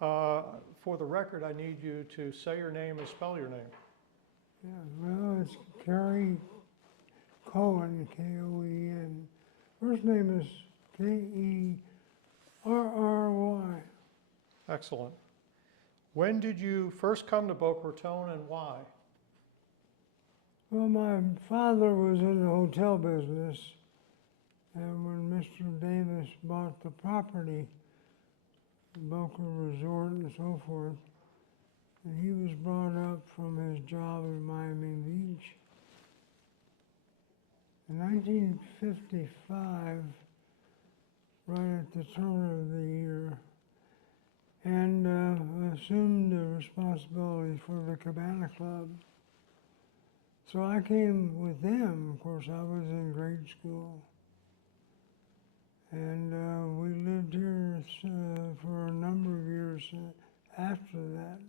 For the record, I need you to say your name and spell your name. Yeah, well, it's Kerry Koen, K-O-E-N. First name is Kerry. Excellent. When did you first come to Boca Raton and why? Well, my father was in the hotel business, and when Mr. Davis bought the property, Boca Resort and so forth, and he was brought up from his job in Miami Beach. In 1955, right at the turn of the year, and assumed the responsibility for the Cabana Club. So I came with them. Of course, I was in grade school. And we lived here for a number of years after that.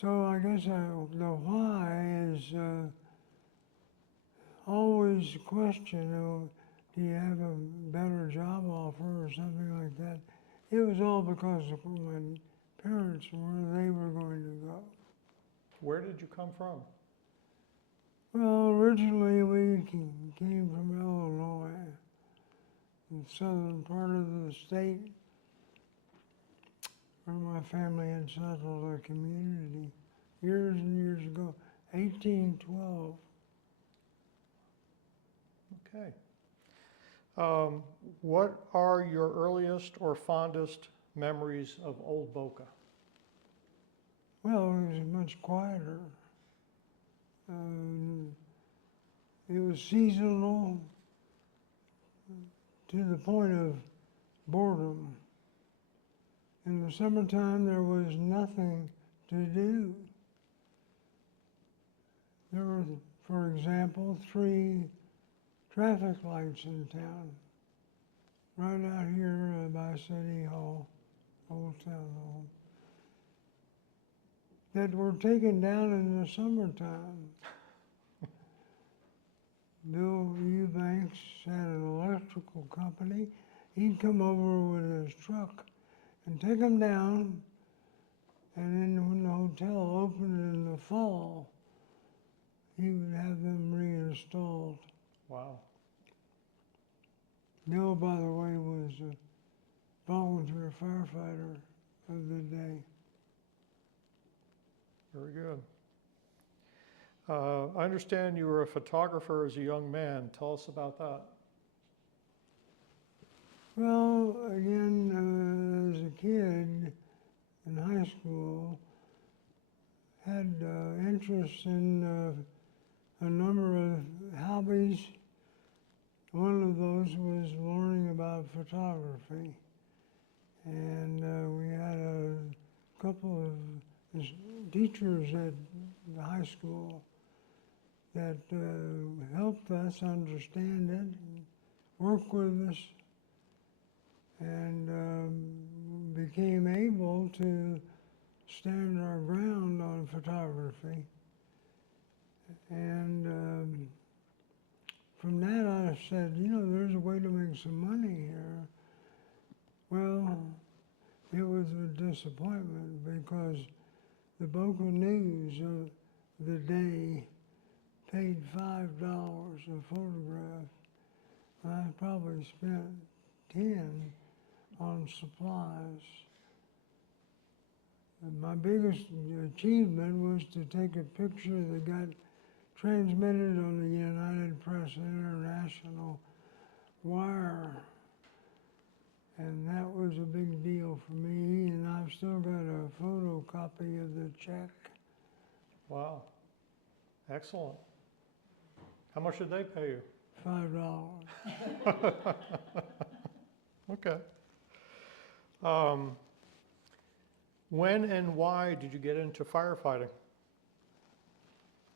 So I guess the why is always a question. Do you have a better job offer or something like that? It was all because of my parents and where they were going to go. Where did you come from? Well, originally we came from Illinois, the southern part of the state, where my family had settled a community years and years ago, 1812. Okay. What are your earliest or fondest memories of Old Boca? Well, it was much quieter. It was seasonal to the point of boredom. In the summertime, there was nothing to do. There were, for example, 3 traffic lights in town, right out here by City Hall, Old Town Hall, that were taken down in the summertime. Bill Eubanks had an electrical company. He'd come over with his truck and take them down, and then when the hotel opened in the fall, he would have them reinstalled. Wow. Bill, by the way, was a volunteer firefighter of the day. Very good. I understand you were a photographer as a young man. Tell us about that. Well, again, as a kid in high school, had interest in a number of hobbies. One of those was learning about photography. And we had a couple of teachers at the high school that helped us understand it, work with us, and became able to stand our ground on photography. And from that I said, you know, there's a way to make some money here. Well, it was a disappointment because the Boca News of the day paid $5 a photograph. I probably spent 10 on supplies. And my biggest achievement was to take a picture that got transmitted on the United Press International wire. And that was a big deal for me, and I've still got a photocopy of the check. Wow. Excellent. How much did they pay you? $5. Okay. When and why did you get into firefighting?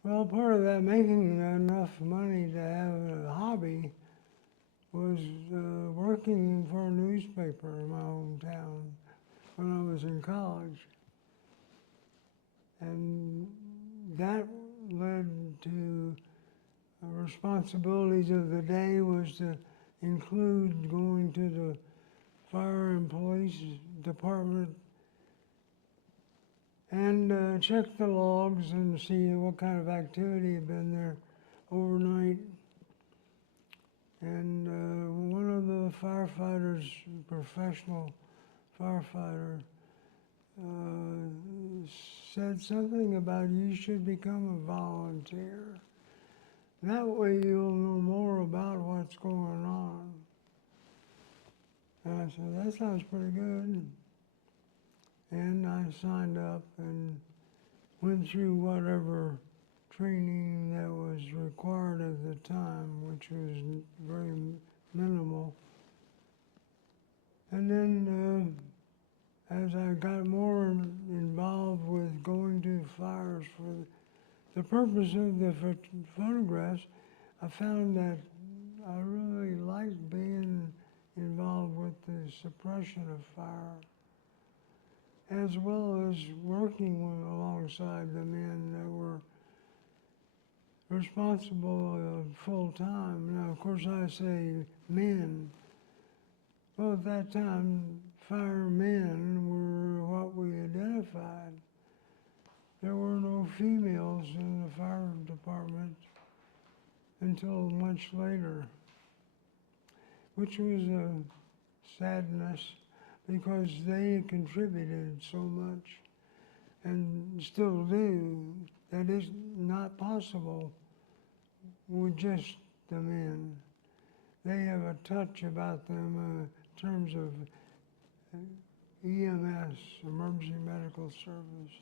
Well, part of that making enough money to have a hobby was working for a newspaper in my hometown when I was in college. And that led to responsibilities of the day was to include going to the fire and police department and check the logs and see what kind of activity had been there overnight. And one of the firefighters, professional firefighter, said something about you should become a volunteer. That way you'll know more about what's going on. And I said, that sounds pretty good. And I signed up and went through whatever training that was required at the time, which was very minimal. And then as I got more involved with going to fires for the purpose of the photographs, I found that I really liked being involved with the suppression of fire, as well as working alongside the men that were responsible full time. Now, of course, I say men. Well, at that time, firemen were what we identified. There were no females in the fire department until much later, which was a sadness because they contributed so much and still do. That is not possible with just the men. They have a touch about them in terms of EMS, emergency medical service,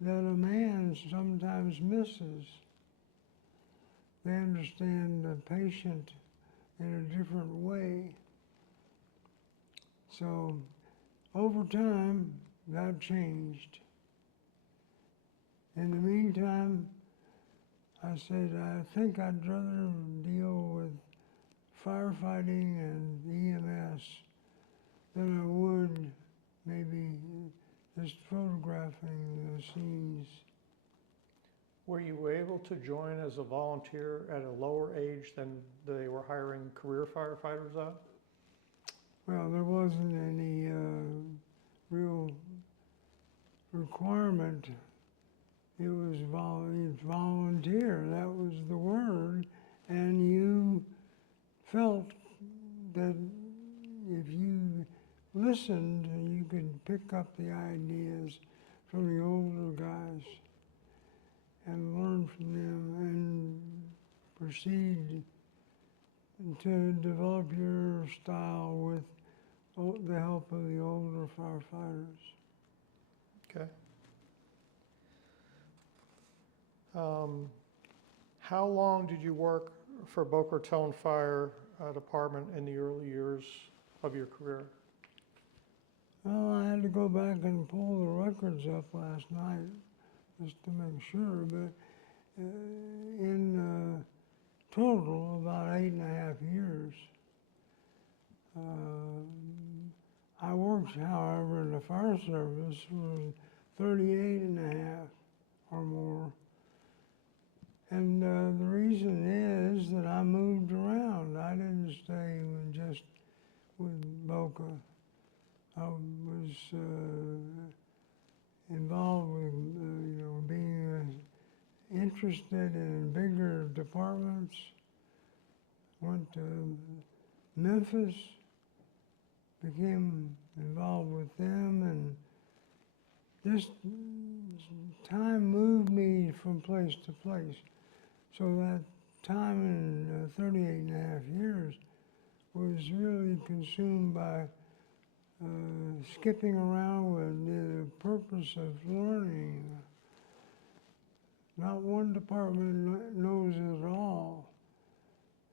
that a man sometimes misses. They understand the patient in a different way. So over time, that changed. In the meantime, I said, I think I'd rather deal with firefighting and EMS than I would maybe just photographing the scenes. Were you able to join as a volunteer at a lower age than they were hiring career firefighters at? Well, there wasn't any real requirement. It was volunteer, that was the word, and you felt that if you listened, you could pick up the ideas from the older guys and learn from them and proceed to develop your style with the help of the older firefighters. Okay. How long did you work for Boca Raton Fire Department in the early years of your career? Well, I had to go back and pull the records up last night just to make sure, but in total, about 8.5 years. I worked, however, in the fire service for 38.5 or more. And the reason is that I moved around. I didn't stay just with Boca. I was involved with, being interested in bigger departments. Went to Memphis, became involved with them, and just time moved me from place to place. So that time in 38.5 years was really consumed by skipping around with the purpose of learning. Not one department knows it all,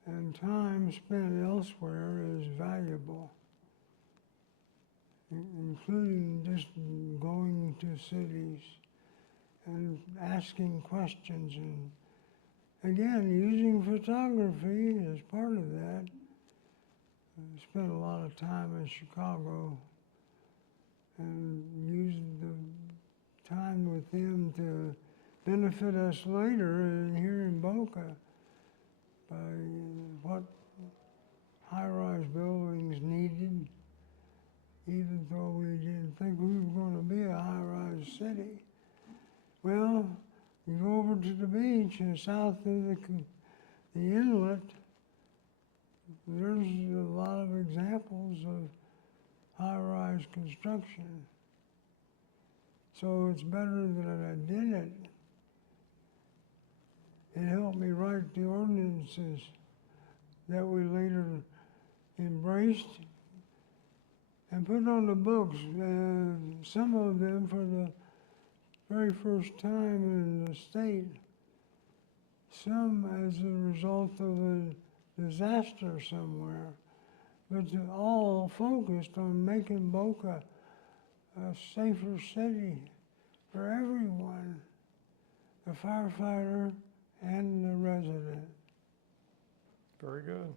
and time spent elsewhere is valuable, including just going to cities and asking questions, and again, using photography as part of that. I spent a lot of time in Chicago and used the time with them to benefit us later here in Boca by what high-rise buildings needed even though we didn't think we were going to be a high-rise city. Well, you go over to the beach and south of the inlet, there's a lot of examples of high-rise construction. So it's better that I did it. It helped me write the ordinances that we later embraced and put on the books, some of them for the very first time in the state, some as a result of a disaster somewhere, but all focused on making Boca a safer city for everyone, the firefighter and the resident. Very good.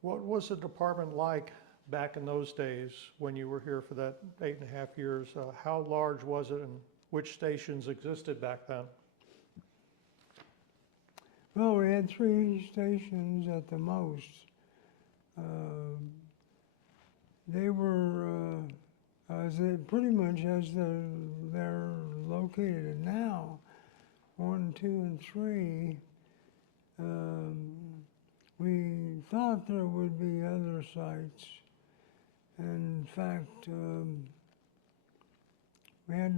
What was the department like back in those days when you were here for that 8.5 years? How large was it and which stations existed back then? Well, we had 3 stations at the most. They were pretty much as they're located now, 1, 2, and 3. We thought there would be other sites. In fact, we had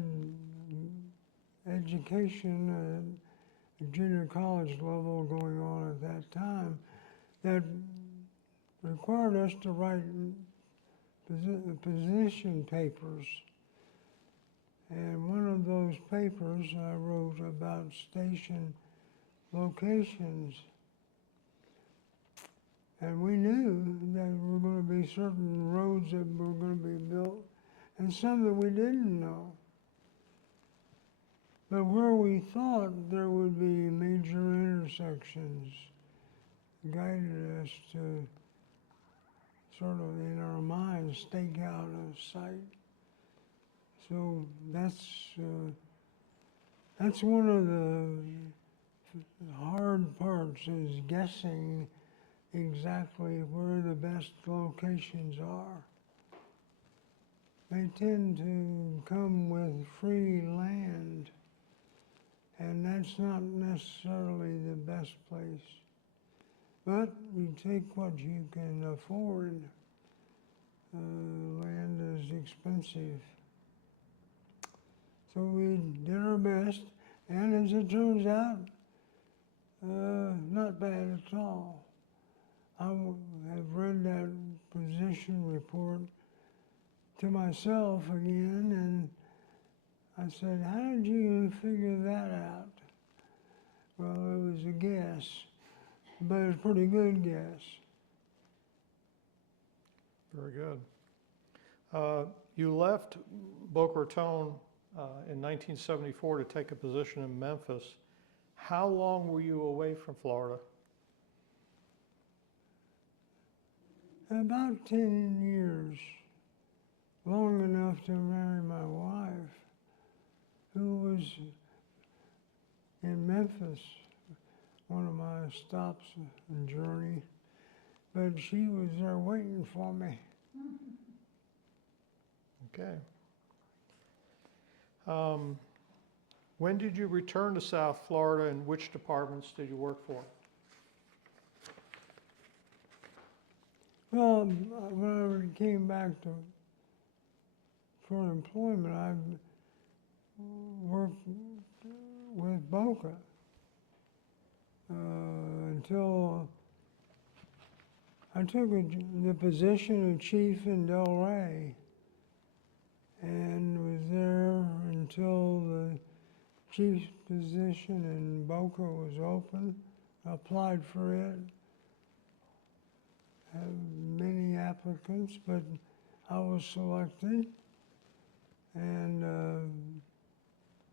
education at junior college level going on at that time that required us to write position papers. And one of those papers I wrote about station locations. And we knew that there were going to be certain roads that were going to be built and some that we didn't know. But where we thought there would be major intersections guided us to sort of in our minds stake out a site. So that's one of the hard parts is guessing exactly where the best locations are. They tend to come with free land, and that's not necessarily the best place. But you take what you can afford. Land is expensive. So we did our best, and as it turns out, not bad at all. I have read that position report to myself again, and I said, how did you figure that out? Well, it was a guess, but it's a pretty good guess. Very good. You left Boca Raton in 1974 to take a position in Memphis. How long were you away from Florida? About 10 years, long enough to marry my wife, who was in Memphis, one of my stops and journey, but she was there waiting for me. Okay. When did you return to South Florida, and which departments did you work for? Well, when I came back for employment, I worked with Boca until I took the position of chief in Delray, and was there until the chief's position in Boca was open. I applied for it. Had many applicants, but I was selected, and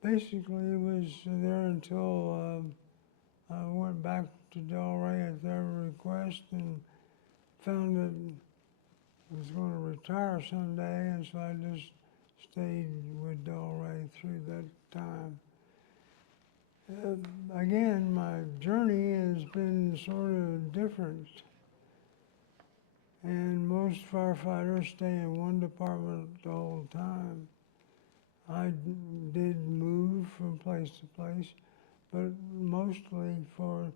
basically was there until I went back to Delray at their request and found that I was going to retire someday, and so I just stayed with Delray through that time. Again, my journey has been sort of different. and most firefighters stay in one department the whole time. I did move from place to place, but mostly for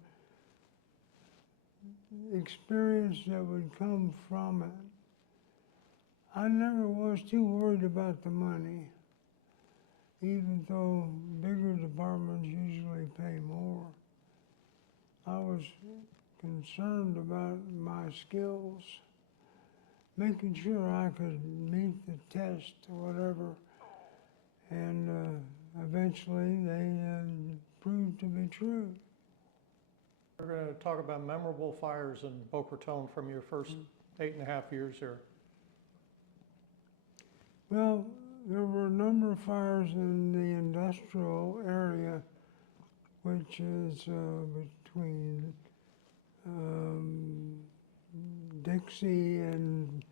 experience that would come from it. I never was too worried about the money, even though bigger departments usually pay more. I was concerned about my skills, making sure I could meet the test or whatever, and eventually they proved to be true. We're going to talk about memorable fires in Boca Raton from your first 8.5 years here. Well, there were a number of fires in the industrial area, which is between Dixie and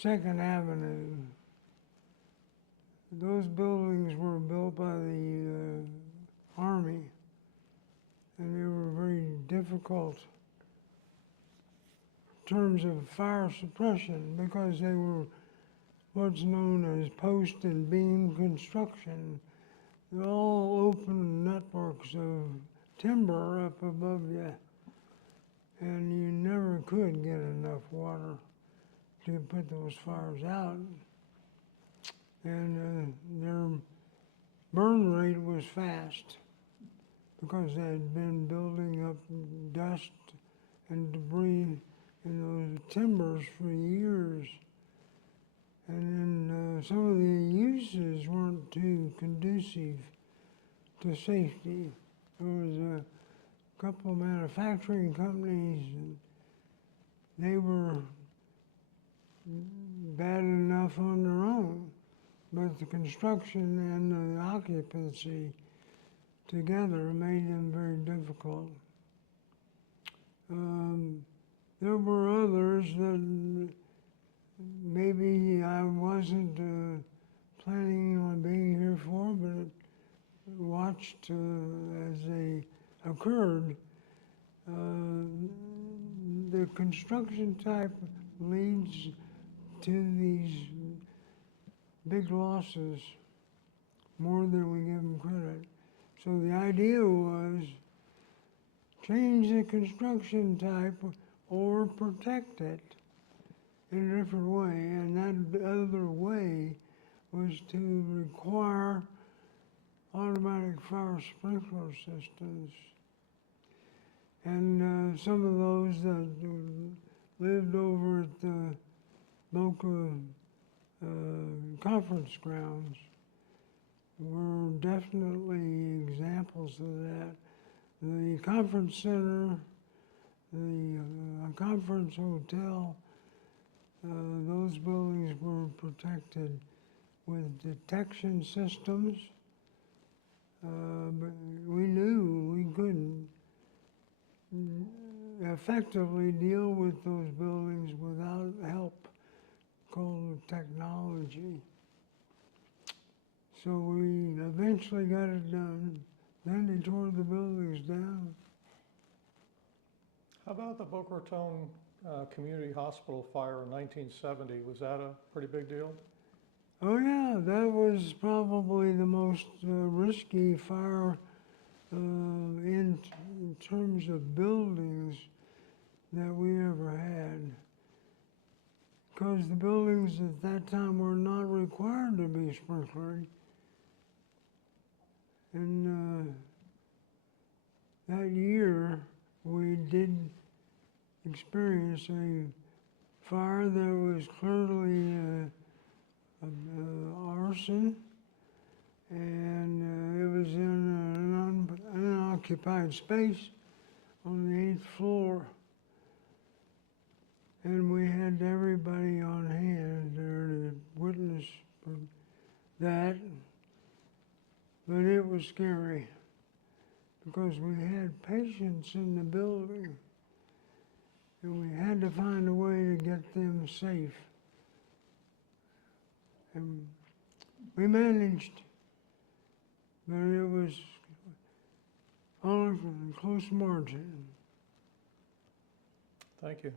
2nd Avenue. Those buildings were built by the Army, and they were very difficult in terms of fire suppression because they were what's known as post and beam construction. They're all open networks of timber up above you, and you never could get enough water to put those fires out. And their burn rate was fast because they had been building up dust and debris in those timbers for years. And then some of the uses weren't too conducive to safety. There was a couple of manufacturing companies, and they were bad enough on their own, but the construction and the occupancy together made them very difficult. There were others that maybe I wasn't planning on being here for, but watched as they occurred. The construction type leads to these big losses more than we give them credit. So the idea was change the construction type or protect it in a different way, and that other way was to require automatic fire sprinkler systems. And some of those that lived over at the Boca conference grounds were definitely examples of that. The conference center, the conference hotel, those buildings were protected with detection systems, but we knew we couldn't effectively deal with those buildings without help called technology. So we eventually got it done. Then they tore the buildings down. How about the Boca Raton Community Hospital fire in 1970? Was that a pretty big deal? Oh yeah, that was probably the most risky fire in terms of buildings that we ever had. Because the buildings at that time were not required to be sprinklered. And that year, we did experience a fire that was clearly arson, and it was in an unoccupied space on the 8th floor. And we had everybody on hand there to witness that. But it was scary because we had patients in the building and we had to find a way to get them safe. And we managed, but it was on a close margin. Thank you.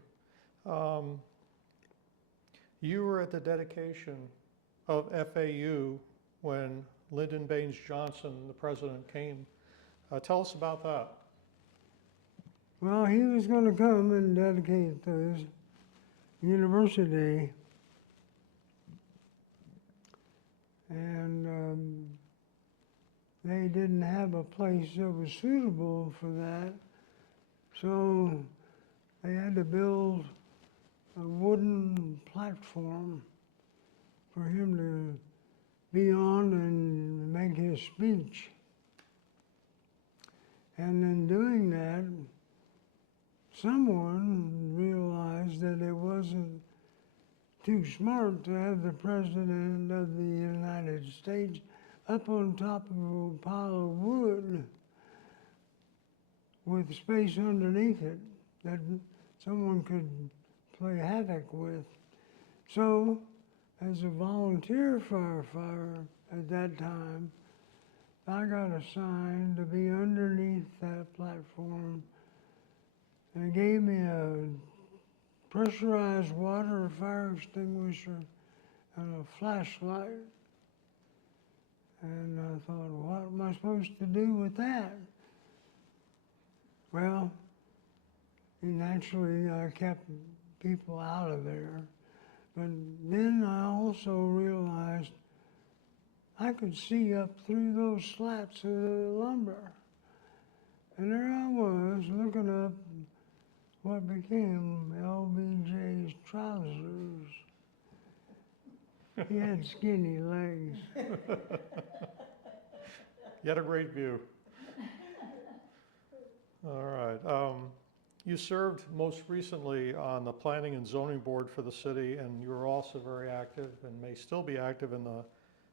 You were at the dedication of FAU when Lyndon Baines Johnson, the president, came. Tell us about that. Well, he was going to come and dedicate the university, and they didn't have a place that was suitable for that, so they had to build a wooden platform for him to be on and make his speech. And in doing that, someone realized that it wasn't too smart to have the President of the United States up on top of a pile of wood with space underneath it that someone could play havoc with. So, as a volunteer firefighter at that time, I got assigned to be underneath that platform, and it gave me a pressurized water fire extinguisher and a flashlight. And I thought, what am I supposed to do with that? Well, naturally I kept people out of there. But then I also realized I could see up through those slats of the lumber. And there I was looking up what became LBJ's trousers. He had skinny legs. You had a great view. All right. You served most recently on the Planning and Zoning Board for the city, and you were also very active and may still be active in the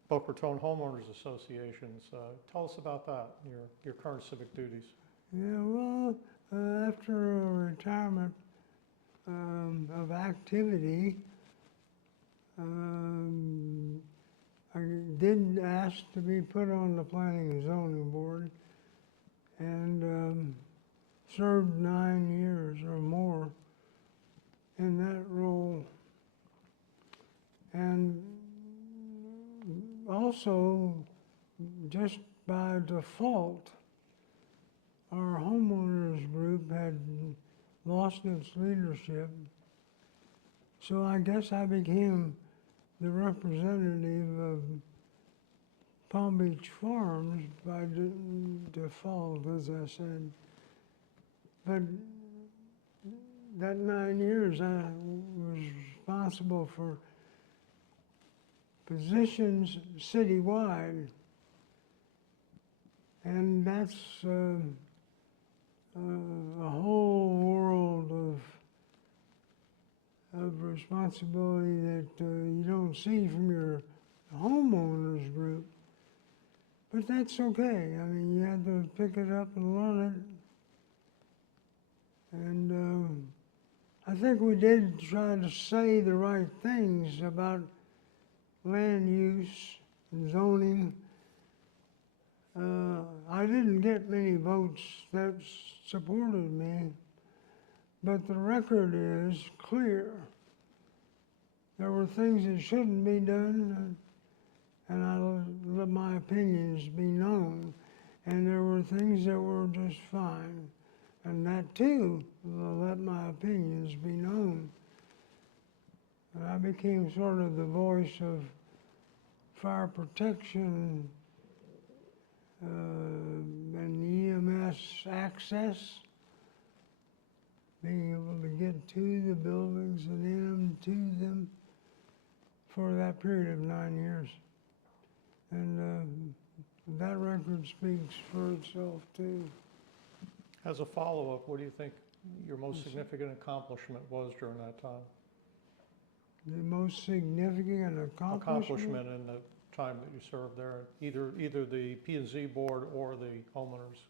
Boca Raton Homeowners Associations. Tell us about that, your current civic duties. Yeah, well, after a retirement of activity, I did ask to be put on the Planning and Zoning Board, and served 9 years or more in that role. And also, just by default, our homeowners group had lost its leadership. So I guess I became the representative of Palm Beach Farms by default, as I said. But that 9 years, I was responsible for positions citywide. And that's a whole world of responsibility that you don't see from your homeowners group. But that's okay. I mean, you have to pick it up and learn it. And I think we did try to say the right things about land use and zoning. I didn't get many votes that supported me, but the record is clear. There were things that shouldn't be done, and I let my opinions be known. And there were things that were just fine. And that too, let my opinions be known. And I became sort of the voice of fire protection and EMS access, being able to get to the buildings and in them, to them, for that period of 9 years. And that record speaks for itself too. As a follow-up, what do you think your most significant accomplishment was during that time? The most significant accomplishment In the time that you served there, either the P&Z board or the homeowners?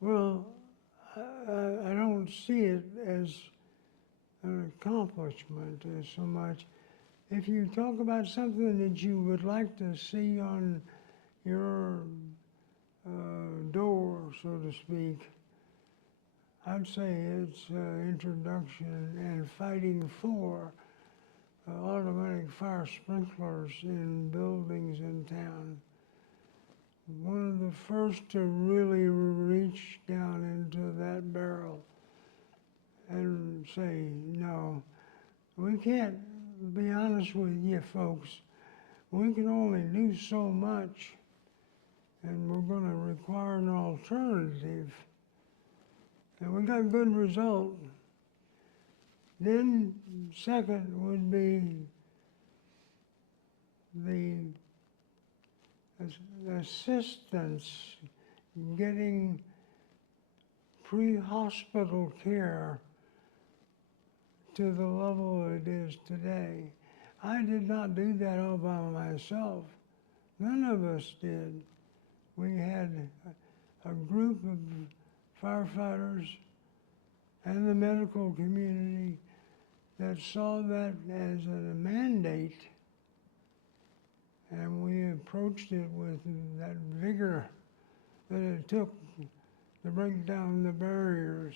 Well, I don't see it as an accomplishment as so much. If you talk about something that you would like to see on your door, so to speak, I'd say it's introduction and fighting for automatic fire sprinklers in buildings in town. One of the first to really reach down into that barrel and say, no, we can't, be honest with you folks, we can only do so much, and we're going to require an alternative. And we got good result. Then second would be the assistance, getting pre-hospital care to the level it is today. I did not do that all by myself. None of us did. We had a group of firefighters and the medical community that saw that as a mandate, and we approached it with that vigor that it took to break down the barriers.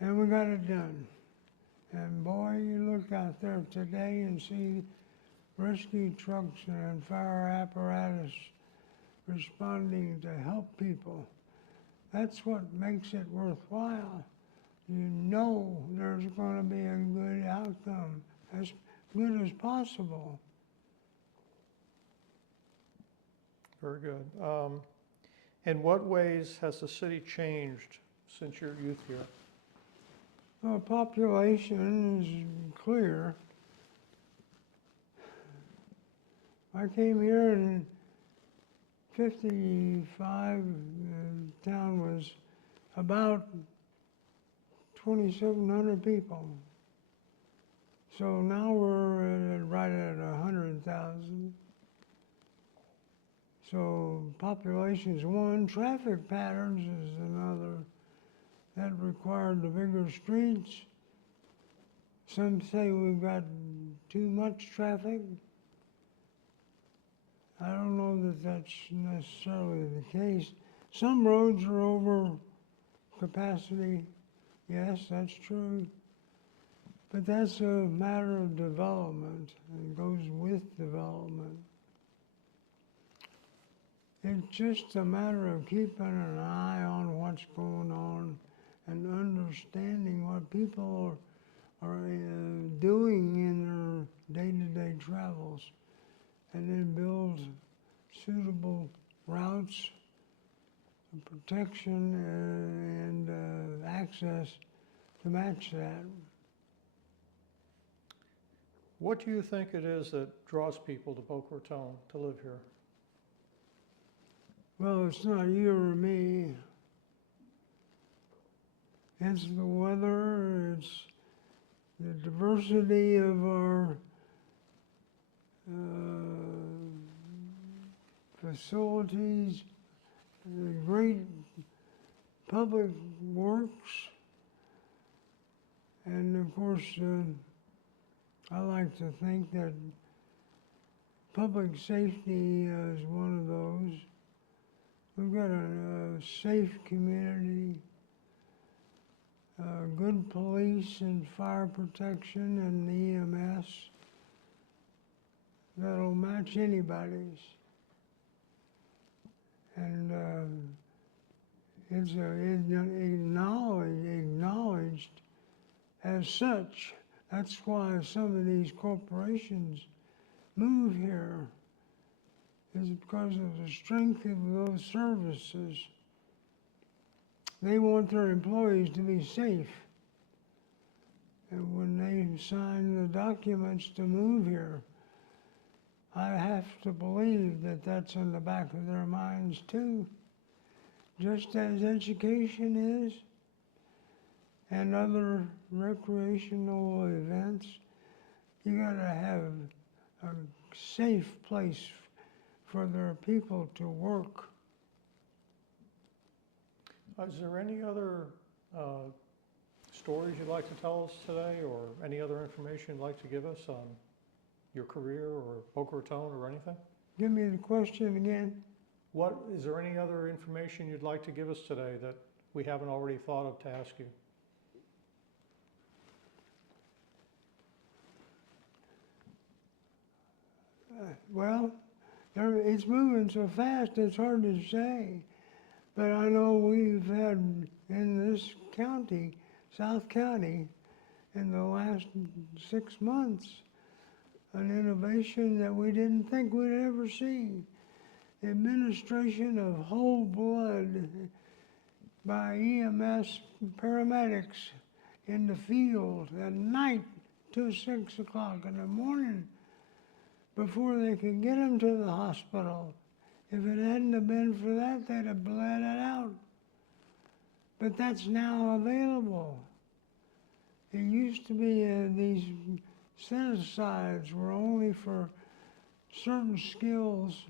And we got it done. And boy, you look out there today and see rescue trucks and fire apparatus responding to help people. That's what makes it worthwhile. You know there's going to be a good outcome, as good as possible. Very good. In what ways has the city changed since your youth here? Well, population is clear. I came here in '55, the town was about 2,700 people. So now we're right at 100,000. So population's one, traffic patterns is another. That required the bigger streets. Some say we've got too much traffic. I don't know that that's necessarily the case. Some roads are over capacity. Yes, that's true. But that's a matter of development and goes with development. It's just a matter of keeping an eye on what's going on and understanding what people are doing in their day-to-day travels, and then build suitable routes, protection, and access to match that. What do you think it is that draws people to Boca Raton to live here? Well, it's not you or me. It's the weather, it's the diversity of our facilities, the great public works, and of course, I like to think that public safety is one of those. We've got a safe community, good police and fire protection and EMS that'll match anybody's. And it's acknowledged as such. That's why some of these corporations move here, is because of the strength of those services. They want their employees to be safe. And when they sign the documents to move here, I have to believe that that's in the back of their minds too, just as education is, and other recreational events. You gotta have a safe place for their people to work. Is there any other stories you'd like to tell us today, or any other information you'd like to give us on your career or Boca Raton or anything? Give me the question again. Is there any other information you'd like to give us today that we haven't already thought of to ask you? Well, it's moving so fast, it's hard to say. But I know we've had in this county, South County, in the last 6 months, an innovation that we didn't think we'd ever see. The administration of whole blood by EMS paramedics in the field at night till 6 o'clock in the morning before they could get them to the hospital. If it hadn't have been for that, they'd have bled it out. But that's now available. It used to be these set-asides were only for certain skills.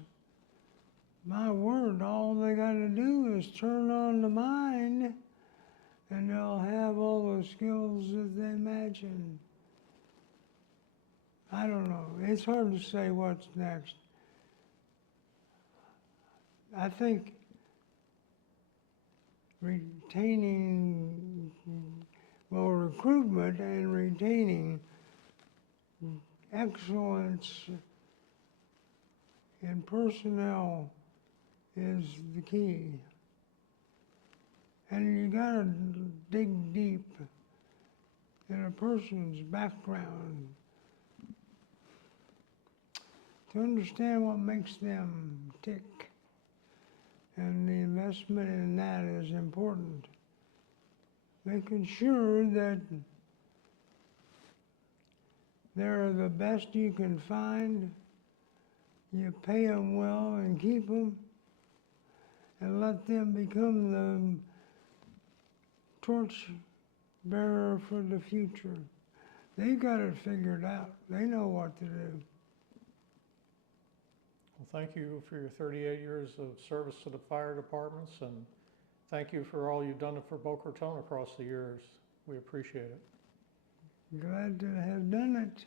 My word, all they got to do is turn on the mind and they'll have all the skills that they imagine. I don't know. It's hard to say what's next. I think recruitment and retaining excellence in personnel is the key. And you gotta dig deep in a person's background to understand what makes them tick. And the investment in that is important. Making sure that they're the best you can find, you pay them well and keep them, and let them become the torch bearer for the future. They've got it figured out. They know what to do. Well, thank you for your 38 years of service to the fire departments, and thank you for all you've done for Boca Raton across the years. We appreciate it. Glad to have done it.